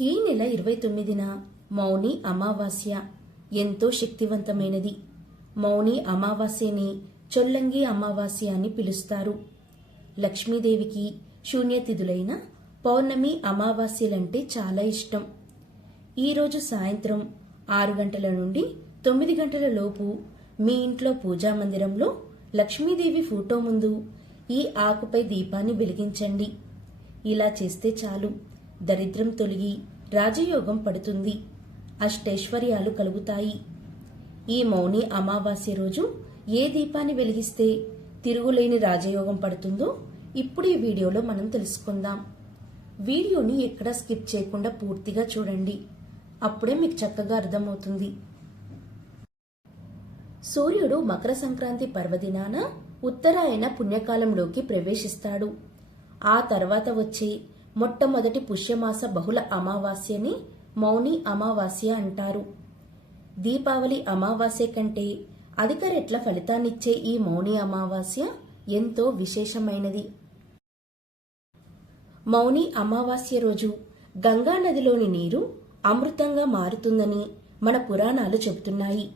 ఈ నెల ఇరవై తొమ్మిదిన మౌని అమావాస్య. ఎంతో శక్తివంతమైనది. మౌని అమావాస్యని చొల్లంగి అమావాస్య అని పిలుస్తారు. లక్ష్మీదేవికి శూన్యతిథులైన పౌర్ణమి అమావాస్యలంటే చాలా ఇష్టం. ఈరోజు సాయంత్రం ఆరు గంటల నుండి తొమ్మిది గంటల లోపు మీ ఇంట్లో పూజా మందిరంలో లక్ష్మీదేవి ఫోటో ముందు ఈ ఆకుపై దీపాన్ని వెలిగించండి. ఇలా చేస్తే చాలు. దరిద్రం తొలగి రాజయోగం పడుతుంది. అష్టైశ్వర్యాలు కలుగుతాయి. ఈ మౌని అమావాస్య రోజు ఏ దీపాన్ని వెలిగిస్తే తిరుగులేని రాజయోగం పడుతుందో ఇప్పుడు ఈ వీడియోలో మనం తెలుసుకుందాం. వీడియోని ఎక్కడా స్కిప్ చేయకుండా పూర్తిగా చూడండి. అప్పుడే మీకు చక్కగా అర్థమవుతుంది. సూర్యుడు మకర సంక్రాంతి పర్వదినాన ఉత్తరాయణ పుణ్యకాలంలోకి ప్రవేశిస్తాడు. ఆ తర్వాత వచ్చే మొట్టమొదటి పుష్యమాస బహుళ అమావాస్యని మౌని అమావాస్య అంటారు. దీపావళి అమావాస్య కంటే అధిక రెట్ల ఫలితాన్నిచ్చే ఈ మౌని అమావాస్య ఎంతో విశేషమైనది. మౌని అమావాస్య రోజు గంగా నదిలోని నీరు అమృతంగా మారుతుందని మన పురాణాలు చెబుతున్నాయి.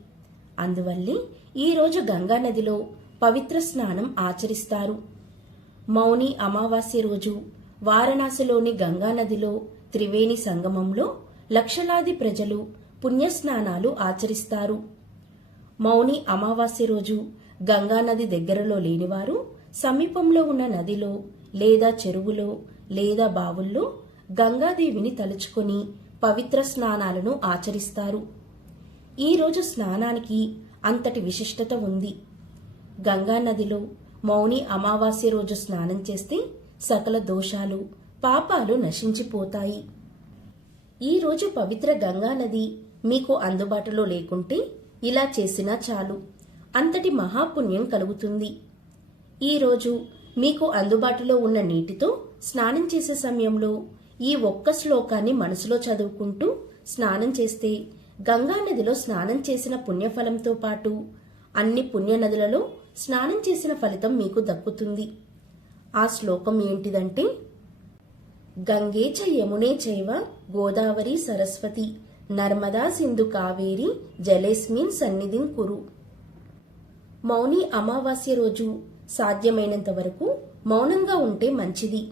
అందువల్లే ఈరోజు గంగా నదిలో పవిత్ర స్నానం ఆచరిస్తారు. మౌని అమావాస్య రోజు వారణాసిలోని గంగా నదిలో త్రివేణి సంగమంలో లక్షలాది ప్రజలు పుణ్యస్నానాలు ఆచరిస్తారు. మౌని అమావాస్య రోజు గంగా నది దగ్గరలో లేనివారు సమీపంలో ఉన్న నదిలో లేదా చెరువులో లేదా బావుల్లో గంగాదేవిని తలుచుకొని పవిత్ర స్నానాలను ఆచరిస్తారు. ఈరోజు స్నానానికి అంతటి విశిష్టత ఉంది. గంగా నదిలో మౌని అమావాస్య రోజు స్నానం చేస్తే సకల దోషాలు పాపాలు నశించిపోతాయి. ఈ రోజు పవిత్ర గంగా నది మీకు అందుబాటులో లేకుంటే ఇలా చేసినా చాలు. అంతటి మహాపుణ్యం కలుగుతుంది. ఈరోజు మీకు అందుబాటులో ఉన్న నీటితో స్నానం చేసే సమయంలో ఈ ఒక్క శ్లోకాన్ని మనసులో చదువుకుంటూ స్నానం చేస్తే గంగా నదిలో స్నానం చేసిన పుణ్యఫలంతో పాటు అన్ని పుణ్యనదులలో స్నానం చేసిన ఫలితం మీకు దక్కుతుంది. ఆ శ్లోకం ఏంటిదంటే గంగే చ యమునే చైవ గోదావరి సరస్వతి నర్మదా సింధు కావేరి జలేస్మిన్ సన్నిధిం కురు. మౌని అమావాస్య రోజు సాధ్యమైనంత వరకు మౌనంగా ఉంటే మంచిది.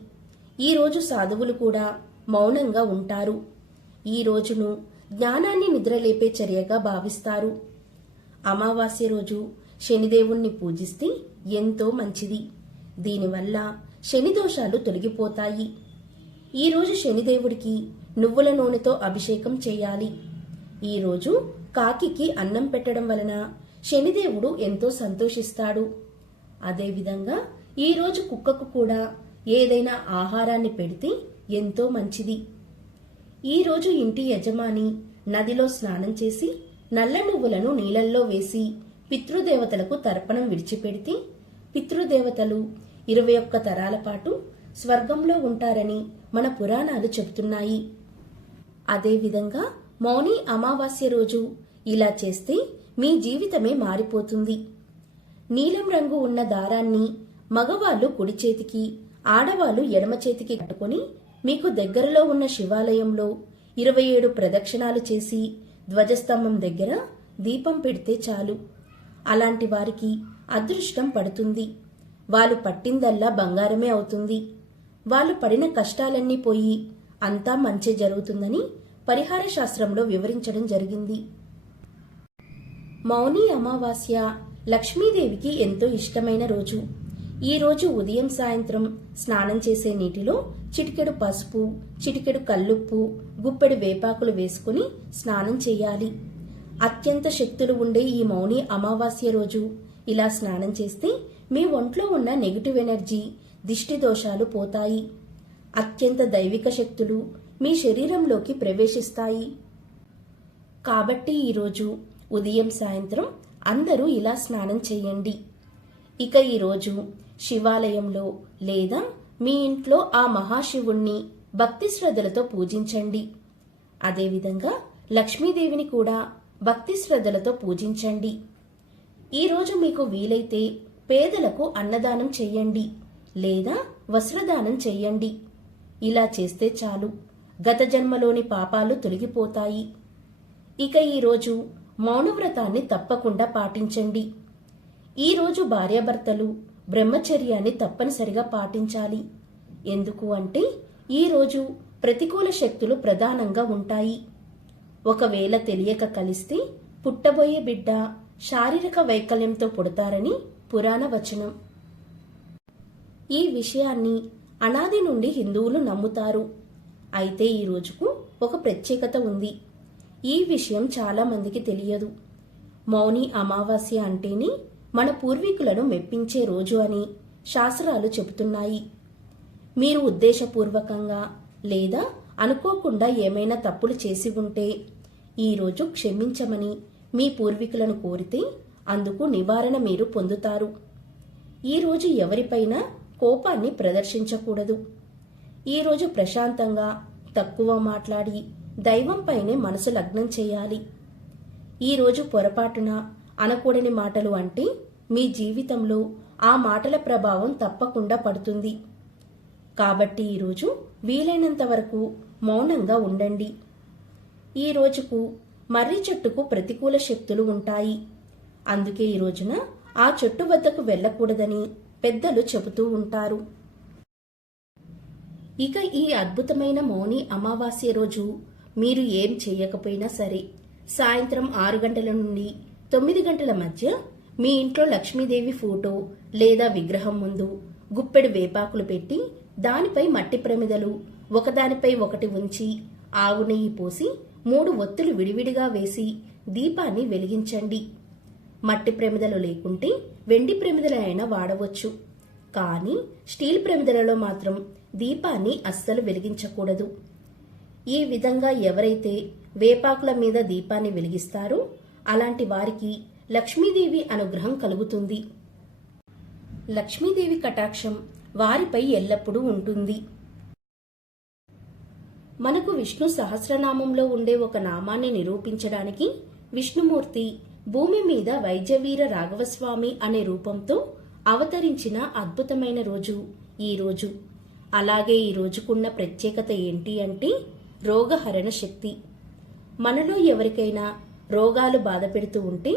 ఈరోజు సాధువులు కూడా మౌనంగా ఉంటారు. ఈ రోజును జ్ఞానాన్ని నిద్రలేపే చర్యగా భావిస్తారు. అమావాస్య రోజు శనిదేవుణ్ణి పూజిస్తే ఎంతో మంచిది. దీనివల్ల శని దోషాలు తొలగిపోతాయి ఈరోజు శనిదేవుడికి నువ్వుల నూనెతో అభిషేకం చేయాలి. ఈరోజు కాకికి అన్నం పెట్టడం వలన శనిదేవుడు ఎంతో సంతోషిస్తాడు. అదేవిధంగా ఈరోజు కుక్కకు కూడా ఏదైనా ఆహారాన్ని పెడితే ఎంతో మంచిది. ఈరోజు ఇంటి యజమాని నదిలో స్నానం చేసి నల్ల నువ్వులను నీళ్ళల్లో వేసి పితృదేవతలకు తర్పణం విడిచిపెడితే పితృదేవతలు. ఇరవై ఒక్క తరాల పాటు స్వర్గంలో ఉంటారని మన పురాణాలు చెబుతున్నాయి. అదేవిధంగా మౌని అమావాస్య రోజు ఇలా చేస్తే మీ జీవితమే మారిపోతుంది. నీలం రంగు ఉన్న దారాన్ని మగవాళ్ళు కుడి చేతికి ఆడవాళ్ళు ఎడమ చేతికి కట్టుకొని మీకు దగ్గరలో ఉన్న శివాలయంలో ఇరవై ఏడు ప్రదక్షిణాలు చేసి ధ్వజస్తంభం దగ్గర దీపం పెడితే చాలు. అలాంటి వారికి అదృష్టం పడుతుంది. వాళ్ళు పట్టిందల్లా బంగారమే అవుతుంది. వాళ్ళు పడిన కష్టాలన్నీ పోయి అంతా మంచే జరుగుతుందని పరిహార శాస్త్రంలో వివరించడం జరిగింది. మౌని అమావాస్య లక్ష్మీదేవికి ఎంతో ఇష్టమైన రోజు. ఈ రోజు ఉదయం సాయంత్రం స్నానం చేసే నీటిలో చిటికెడు పసుపు చిటికెడు కల్లుప్పు గుప్పెడు వేపాకులు వేసుకుని స్నానం చేయాలి. అత్యంత శక్తులు ఉండే ఈ మౌని అమావాస్య రోజు. ఇలా స్నానం చేస్తే మీ ఒంట్లో ఉన్న నెగిటివ్ ఎనర్జీ దిష్టి దోషాలు పోతాయి. అత్యంత దైవిక శక్తులు మీ శరీరంలోకి ప్రవేశిస్తాయి. కాబట్టి ఈరోజు ఉదయం సాయంత్రం అందరూ ఇలా స్నానం చేయండి. ఇక ఈరోజు శివాలయంలో లేదా మీ ఇంట్లో ఆ మహాశివుణ్ణి భక్తి శ్రద్ధలతో పూజించండి. అదేవిధంగా లక్ష్మీదేవిని కూడా భక్తి శ్రద్ధలతో పూజించండి. ఈరోజు మీకు వీలైతే పేదలకు అన్నదానం చెయ్యండి లేదా వస్త్రదానం చెయ్యండి ఇలా చేస్తే చాలు. గత జన్మలోని పాపాలు తొలగిపోతాయి. ఇక ఈరోజు మౌనవ్రతాన్ని తప్పకుండా పాటించండి. ఈరోజు భార్యాభర్తలు బ్రహ్మచర్యాన్ని తప్పనిసరిగా పాటించాలి. ఎందుకు అంటే ఈరోజు ప్రతికూల శక్తులు ప్రధానంగా ఉంటాయి. ఒకవేళ తెలియక కలిస్తే పుట్టబోయే బిడ్డ శారీరక వైకల్యంతో పుడతారని పురాణ వచనం. ఈ విషయాన్ని అనాది నుండి హిందువులు నమ్ముతారు. అయితే ఈ రోజుకు ఒక ప్రత్యేకత ఉంది. ఈ విషయం చాలా మందికి తెలియదు. మౌని అమావాస్య అంటేనే మన పూర్వీకులను మెప్పించే రోజు అని శాస్త్రాలు చెబుతున్నాయి. మీరు ఉద్దేశపూర్వకంగా లేదా అనుకోకుండా ఏమైనా తప్పులు చేసి ఉంటే ఈరోజు క్షమించమని మీ పూర్వీకులను కోరితే అందుకు నివారణ మీరు పొందుతారు. ఈరోజు ఎవరిపైనా కోపాన్ని ప్రదర్శించకూడదు. ఈరోజు ప్రశాంతంగా తక్కువ మాట్లాడి దైవంపైనే మనసు లగ్నం చేయాలి. ఈరోజు పొరపాటున అనకూడని మాటలు అంటే మీ జీవితంలో ఆ మాటల ప్రభావం తప్పకుండా పడుతుంది. కాబట్టి ఈరోజు వీలైనంత వరకు మౌనంగా ఉండండి. ఈ రోజుకు మర్రి చెట్టుకు ప్రతికూల శక్తులు ఉంటాయి. అందుకే ఈ రోజున ఆ చెట్టు వద్దకు వెళ్ళకూడదని పెద్దలు చెబుతూ ఉంటారు. ఇక ఈ అద్భుతమైన మౌని అమావాస్య రోజు మీరు ఏం చేయకపోయినా సరే సాయంత్రం ఆరు గంటల నుండి తొమ్మిది గంటల మధ్య మీ ఇంట్లో లక్ష్మీదేవి ఫోటో లేదా విగ్రహం ముందు గుప్పెడు వేపాకులు పెట్టి దానిపై మట్టి ప్రమిదలు ఒకదానిపై ఒకటి ఉంచి ఆవు నెయ్యి పోసి మూడు ఒత్తులు విడివిడిగా వేసి దీపాన్ని వెలిగించండి. మట్టి ప్రమిదలు లేకుంటే వెండి ప్రమిదలైనా వాడవచ్చు. కానీ స్టీల్ ప్రమిదలలో మాత్రం దీపాన్ని అస్సలు వెలిగించకూడదు. ఈ విధంగా ఎవరైతే వేపాకుల మీద దీపాన్ని వెలిగిస్తారో అలాంటి వారికి లక్ష్మీదేవి అనుగ్రహం కలుగుతుంది. లక్ష్మీదేవి కటాక్షం వారిపై ఎల్లప్పుడూ ఉంటుంది. మనకు విష్ణు సహస్రనామంలో ఉండే ఒక నామాన్ని నిరూపించడానికి విష్ణుమూర్తి భూమి మీద వైద్యవీర రాఘవస్వామి అనే రూపంతో అవతరించిన అద్భుతమైన రోజు ఈ రోజు. అలాగే ఈ రోజుకున్న ప్రత్యేకత ఏంటి అంటే రోగహరణ శక్తి. మనలో ఎవరికైనా రోగాలు బాధ పెడుతూ ఉంటే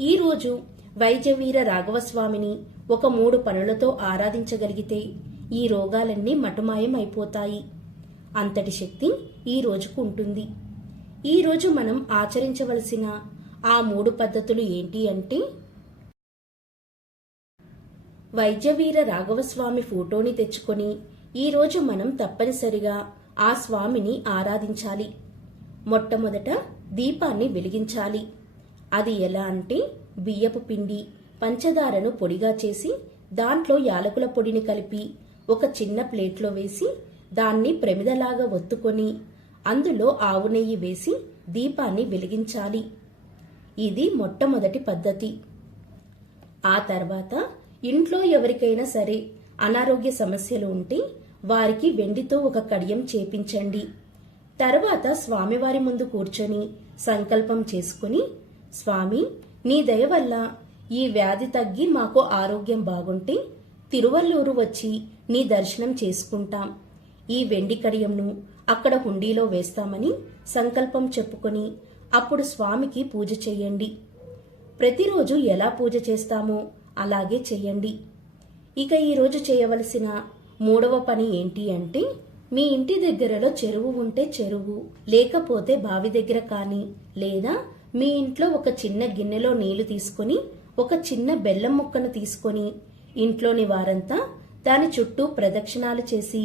ఈ రోజు వైద్యవీర రాఘవస్వామిని ఒక మూడు పనులతో ఆరాధించగలిగితే ఈ రోగాలన్నీ మటుమాయం అయిపోతాయి అంతటి శక్తి ఈ రోజుకు ఉంటుంది. ఈరోజు మనం ఆచరించవలసిన ఆ మూడు పద్ధతులు ఏంటి అంటే వైద్యవీర రాఘవస్వామి ఫోటోని తెచ్చుకొని ఈరోజు మనం తప్పనిసరిగా ఆ స్వామిని ఆరాధించాలి. మొట్టమొదట దీపాన్ని వెలిగించాలి. అది ఎలా అంటే బియ్యపు పిండి పంచదారను పొడిగా చేసి దాంట్లో యాలకుల పొడిని కలిపి ఒక చిన్న ప్లేట్లో వేసి దాన్ని ప్రమిదలాగా ఒత్తుకొని అందులో ఆవు నెయ్యి వేసి దీపాన్ని వెలిగించాలి. ఇది మొట్టమొదటి పద్ధతి. ఆ తర్వాత ఇంట్లో ఎవరికైనా సరే అనారోగ్య సమస్యలు ఉంటే వారికి వెండితో ఒక కడియం చేపించండి. తర్వాత స్వామివారి ముందు కూర్చొని సంకల్పం చేసుకుని స్వామి నీ దయ వల్ల ఈ వ్యాధి తగ్గి మాకు ఆరోగ్యం బాగుంటే తిరువల్లూరు వచ్చి నీ దర్శనం చేసుకుంటాం. ఈ వెండి కడియంను అక్కడ హుండీలో వేస్తామని సంకల్పం చెప్పుకొని అప్పుడు స్వామికి పూజ చెయ్యండి ప్రతిరోజు ఎలా పూజ చేస్తామో అలాగే చెయ్యండి ఇక ఈరోజు చేయవలసిన మూడవ పని ఏంటి అంటే మీ ఇంటి దగ్గరలో చెరువు ఉంటే చెరువు లేకపోతే బావి దగ్గర కానీ లేదా మీ ఇంట్లో ఒక చిన్న గిన్నెలో నీళ్ళు తీసుకొని ఒక చిన్న బెల్లం ముక్కను తీసుకొని ఇంట్లోని వారంతా దాని చుట్టూ ప్రదక్షిణాలు చేసి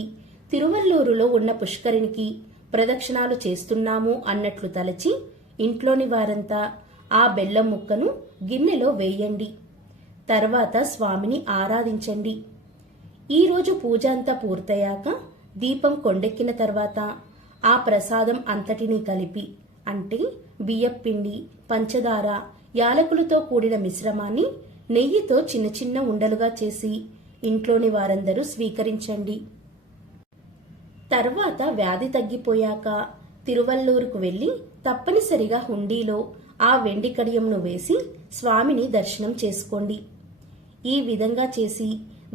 తిరువల్లూరులో ఉన్న పుష్కరినికి ప్రదక్షిణాలు చేస్తున్నాము అన్నట్లు తలచి ఇంట్లోని వారంతా ఆ బెల్లం ముక్కను గిన్నెలో వేయండి. తర్వాత స్వామిని ఆరాధించండి. ఈరోజు పూజ అంతా పూర్తయ్యాక దీపం కొండెక్కిన తర్వాత ఆ ప్రసాదం అంతటినీ కలిపి అంటే బియ్యపిండి పంచదార యాలకులతో కూడిన మిశ్రమాన్ని నెయ్యితో చిన్న చిన్న ఉండలుగా చేసి ఇంట్లోని వారందరూ స్వీకరించండి. తర్వాత వ్యాధి తగ్గిపోయాక తిరువల్లూరుకు వెళ్ళి తప్పనిసరిగా హుండీలో ఆ వెండి కడియంను వేసి స్వామిని దర్శనం చేసుకోండి. ఈ విధంగా చేసి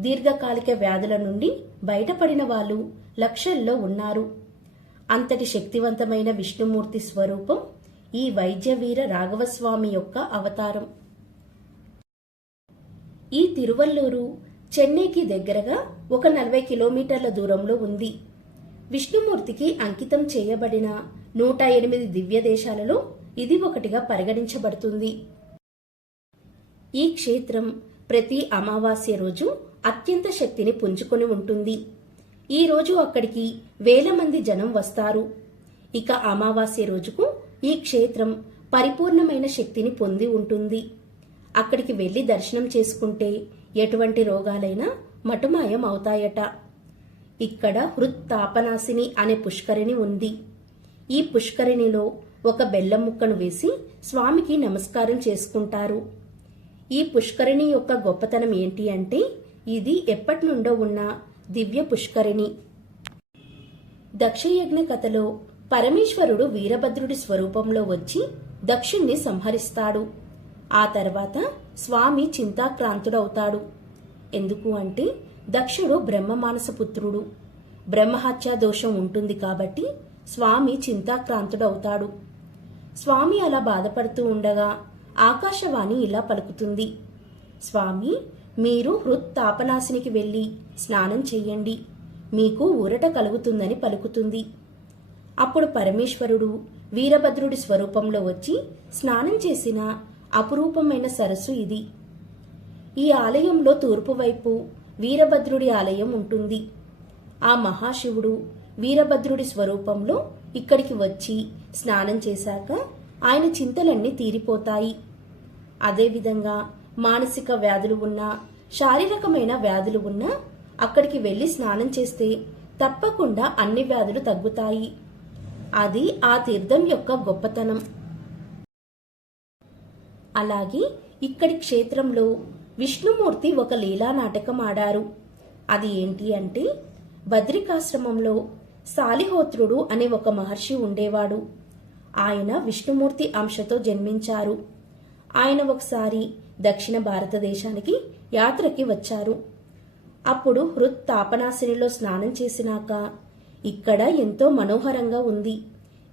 దీర్ఘకాలిక వ్యాధుల నుండి బయటపడిన వాళ్ళు లక్షల్లో ఉన్నారు. అంతటి శక్తివంతమైన విష్ణుమూర్తి స్వరూపం ఈ వైద్యవీర రాఘవస్వామి యొక్క అవతారం. ఈ తిరువల్లూరు చెన్నైకి దగ్గరగా ఒక నలభై కిలోమీటర్ల దూరంలో ఉంది. విష్ణుమూర్తికి అంకితం చేయబడిన నూట ఎనిమిది దివ్య దేశాలలో ఇది ఒకటిగా పరిగణించబడుతుంది. ఈ క్షేత్రం ప్రతి అమావాస్య రోజు అత్యంత శక్తిని పుంజుకొని ఉంటుంది. ఈ రోజు అక్కడికి వేల మంది జనం వస్తారు. ఇక అమావాస్య రోజుకు ఈ క్షేత్రం పరిపూర్ణమైన శక్తిని పొంది ఉంటుంది. అక్కడికి వెళ్ళి దర్శనం చేసుకుంటే ఎటువంటి రోగాలైనా మటుమాయం అవుతాయట ఇక్కడ హృత్తాపనాశిని అనే పుష్కరిణి ఉంది. ఈ పుష్కరిణిలో ఒక బెల్లం ముక్కను వేసి స్వామికి నమస్కారం చేసుకుంటారు. ఈ పుష్కరిణి యొక్క గొప్పతనం ఏంటి అంటే ఇది ఎప్పటి నుండో ఉన్న దివ్య పుష్కరిణి. దక్షయజ్ఞ కథలో పరమేశ్వరుడు వీరభద్రుడి స్వరూపంలో వచ్చి దక్షుణ్ణి సంహరిస్తాడు. ఆ తర్వాత స్వామి చింతాక్రాంతుడవుతాడు. ఎందుకు అంటే దక్షుడు బ్రహ్మమానస పుత్రుడు బ్రహ్మహత్యా దోషం ఉంటుంది కాబట్టి స్వామి చింతాక్రాంతుడవుతాడు. స్వామి అలా బాధపడుతూ ఉండగా ఆకాశవాణి ఇలా పలుకుతుంది. స్వామి మీరు హృత్తాపనాశినికి వెళ్ళి స్నానం చెయ్యండి మీకు ఊరట కలుగుతుందని పలుకుతుంది. అప్పుడు పరమేశ్వరుడు వీరభద్రుడి స్వరూపంలో వచ్చి స్నానం చేసిన అపురూపమైన సరస్సు ఇది. ఈ ఆలయంలో తూర్పు వైపు వీరభద్రుడి ఆలయం ఉంటుంది. ఆ మహాశివుడు వీరభద్రుడి స్వరూపంలో ఇక్కడికి వచ్చి స్నానం చేశాక ఆయన చింతలన్నీ తీరిపోతాయి. అదేవిధంగా మానసిక వ్యాధులు ఉన్నా శారీరకమైన వ్యాధులు ఉన్నా అక్కడికి వెళ్ళి స్నానం చేస్తే తప్పకుండా అన్ని వ్యాధులు తగ్గుతాయి. అది ఆ తీర్థం యొక్క గొప్పతనం. అలాగే ఇక్కడి క్షేత్రంలో విష్ణుమూర్తి ఒక లీలా నాటకం ఆడారు. అది ఏంటి అంటే బద్రికాశ్రమంలో సాలిహోత్రుడు అనే ఒక మహర్షి ఉండేవాడు. ఆయన విష్ణుమూర్తి అంశతో జన్మించారు. ఆయన ఒకసారి దక్షిణ భారతదేశానికి యాత్రకి వచ్చారు. అప్పుడు హృత్ తాపనాశినిలో స్నానం చేసినాక ఇక్కడ ఎంతో మనోహరంగా ఉంది.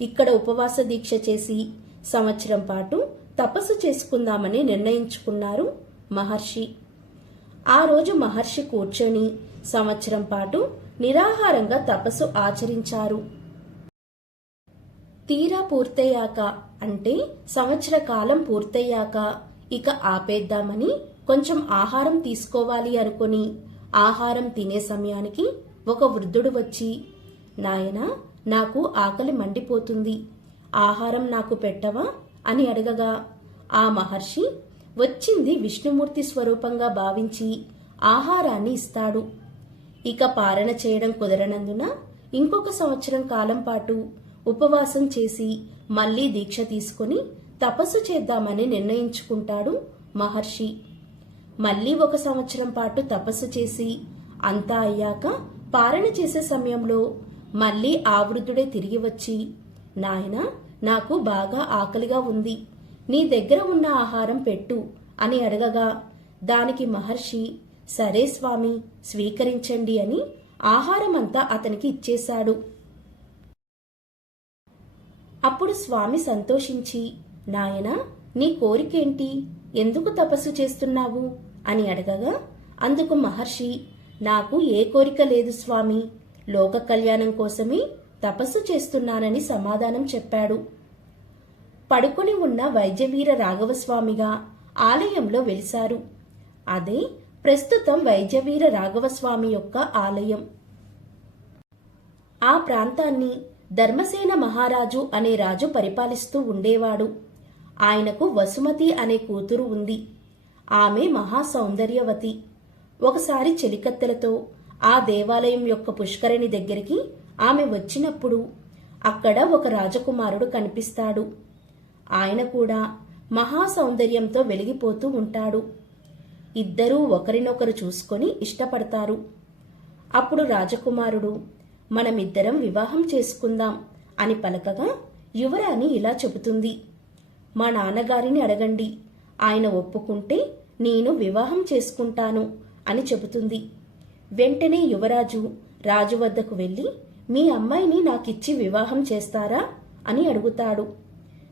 ఇక్కడ ఉపవాస దీక్ష చేసి సంవత్సరం పాటు తపస్సు చేసుకుందామని నిర్ణయించుకున్నారు. మహర్షి. ఆ రోజు మహర్షి కూర్చొని సంవత్సరం పాటు నిరాహారంగా తపస్సు ఆచరించారు. తీరా పూర్తయ్యాక అంటే సంవత్సర కాలం పూర్తయ్యాక ఇక ఆపేద్దామని కొంచెం ఆహారం తీసుకోవాలి అనుకుని ఆహారం తినే సమయానికి ఒక వృద్ధుడు వచ్చి నాయన నాకు ఆకలి మండిపోతుంది. ఆహారం నాకు పెట్టవా? అని అడగగా. ఆ మహర్షి వచ్చింది విష్ణుమూర్తి స్వరూపంగా భావించి ఆహారాన్ని ఇస్తాడు. ఇక పారణ చేయడం కుదరనందున ఇంకొక సంవత్సరం కాలం పాటు ఉపవాసం చేసి మళ్ళీ దీక్ష తీసుకుని తపస్సు చేద్దామని నిర్ణయించుకుంటాడు మహర్షి. మళ్ళీ ఒక సంవత్సరం పాటు తపస్సు చేసి అంతా అయ్యాక పారణ చేసే సమయంలో మళ్ళీ ఆవృద్ధుడే తిరిగి వచ్చి నాయన నాకు బాగా ఆకలిగా ఉంది. నీ దగ్గర ఉన్న ఆహారం పెట్టు అని అడగగా దానికి మహర్షి సరే స్వామి స్వీకరించండి అని ఆహారమంతా అతనికి ఇచ్చేశాడు. అప్పుడు స్వామి సంతోషించి నాయనా నీ కోరికేంటి? ఎందుకు తపస్సు చేస్తున్నావు? అని అడగగా అందుకు మహర్షి నాకు ఏ కోరిక లేదు స్వామి. లోక కళ్యాణం కోసమే తపస్సు చేస్తున్నానని సమాధానం చెప్పాడు. పడుకొని ఉన్న వైద్యవీర రాఘవస్వామిగా ఆలయంలో వెలిశారు. అదే ప్రస్తుతం వైద్యవీర రాఘవస్వామి యొక్క ఆలయం. ఆ ప్రాంతాన్ని ధర్మసేన మహారాజు అనే రాజు పరిపాలిస్తూ ఉండేవాడు. ఆయనకు వసుమతి అనే కూతురు ఉంది. ఆమె మహా సౌందర్యవతి ఒకసారి చెలికత్తెలతో ఆ దేవాలయం యొక్క పుష్కరిణి దగ్గరికి ఆమె వచ్చినప్పుడు అక్కడ ఒక రాజకుమారుడు కనిపిస్తాడు. ఆయన కూడా మహా సౌందర్యంతో వెలిగిపోతూ ఉంటాడు. ఇద్దరూ ఒకరినొకరు చూసుకొని ఇష్టపడతారు. అప్పుడు రాజకుమారుడు మనమిద్దరం వివాహం చేసుకుందాం అని పలకగా యువరాణి ఇలా చెబుతుంది. మా నాన్నగారిని అడగండి. ఆయన ఒప్పుకుంటే నేను వివాహం చేసుకుంటాను అని చెబుతుంది. వెంటనే యువరాజు రాజు వద్దకు వెళ్ళి మీ అమ్మాయిని నాకిచ్చి వివాహం చేస్తారా? అని అడుగుతాడు.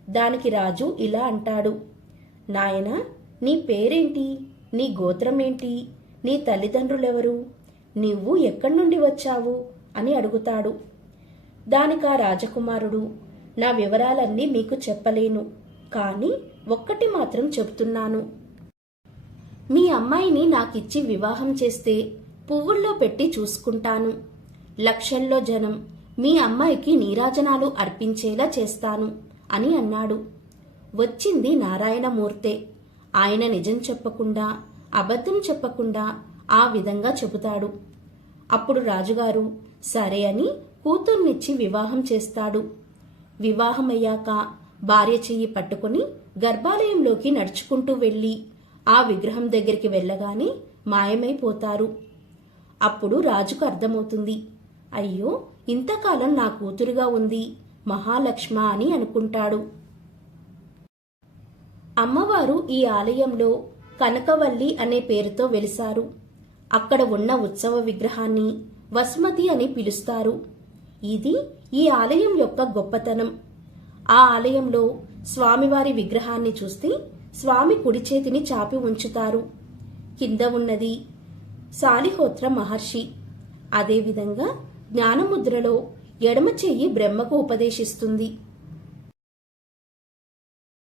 దానికి రాజు ఇలా అంటాడు. నాయనా నీ పేరేంటి? నీ గోత్రమేంటి? నీ తల్లిదండ్రులెవరు? నువ్వు ఎక్కడి నుండి వచ్చావు? అని అడుగుతాడు. దానికా రాజకుమారుడు నా వివరాలన్నీ మీకు చెప్పలేను కానీ ఒక్కటి మాత్రం చెబుతున్నాను. మీ అమ్మాయిని నాకిచ్చి వివాహం చేస్తే పువ్వుల్లో పెట్టి చూసుకుంటాను. లక్షల్లో జనం మీ అమ్మాయికి నీరాజనాలు అర్పించేలా చేస్తాను. అని అన్నాడు. వచ్చింది నారాయణమూర్తే. ఆయన నిజం చెప్పకుండా అబద్ధం చెప్పకుండా ఆ విధంగా చెబుతాడు. అప్పుడు రాజుగారు సరే అని కూతుర్నిచ్చి వివాహం చేస్తాడు. వివాహమయ్యాక భార్య చెయ్యి పట్టుకుని గర్భాలయంలోకి నడుచుకుంటూ వెళ్ళి ఆ విగ్రహం దగ్గరికి వెళ్ళగానే మాయమైపోతారు. అప్పుడు రాజుకు అర్థమవుతుంది. అయ్యో ఇంతకాలం నా కూతురుగా ఉంది. మహాలక్ష్మ అని అనుకుంటాడు. అమ్మవారు ఈ ఆలయంలో కనకవల్లి అనే పేరుతో వెలిసారు. అక్కడ ఉన్న ఉత్సవ విగ్రహాన్ని వసుమతి అని పిలుస్తారు. ఇది ఈ ఆలయం యొక్క గొప్పతనం. ఆ ఆలయంలో స్వామివారి విగ్రహాన్ని చూస్తే స్వామి కుడి చేతిని చాపి ఉంచుతారు. కింద ఉన్నది సాలిహోత్ర మహర్షి. అదేవిధంగా జ్ఞానముద్రలో ఎడమ చెయ్యి బ్రహ్మకు ఉపదేశిస్తుంది.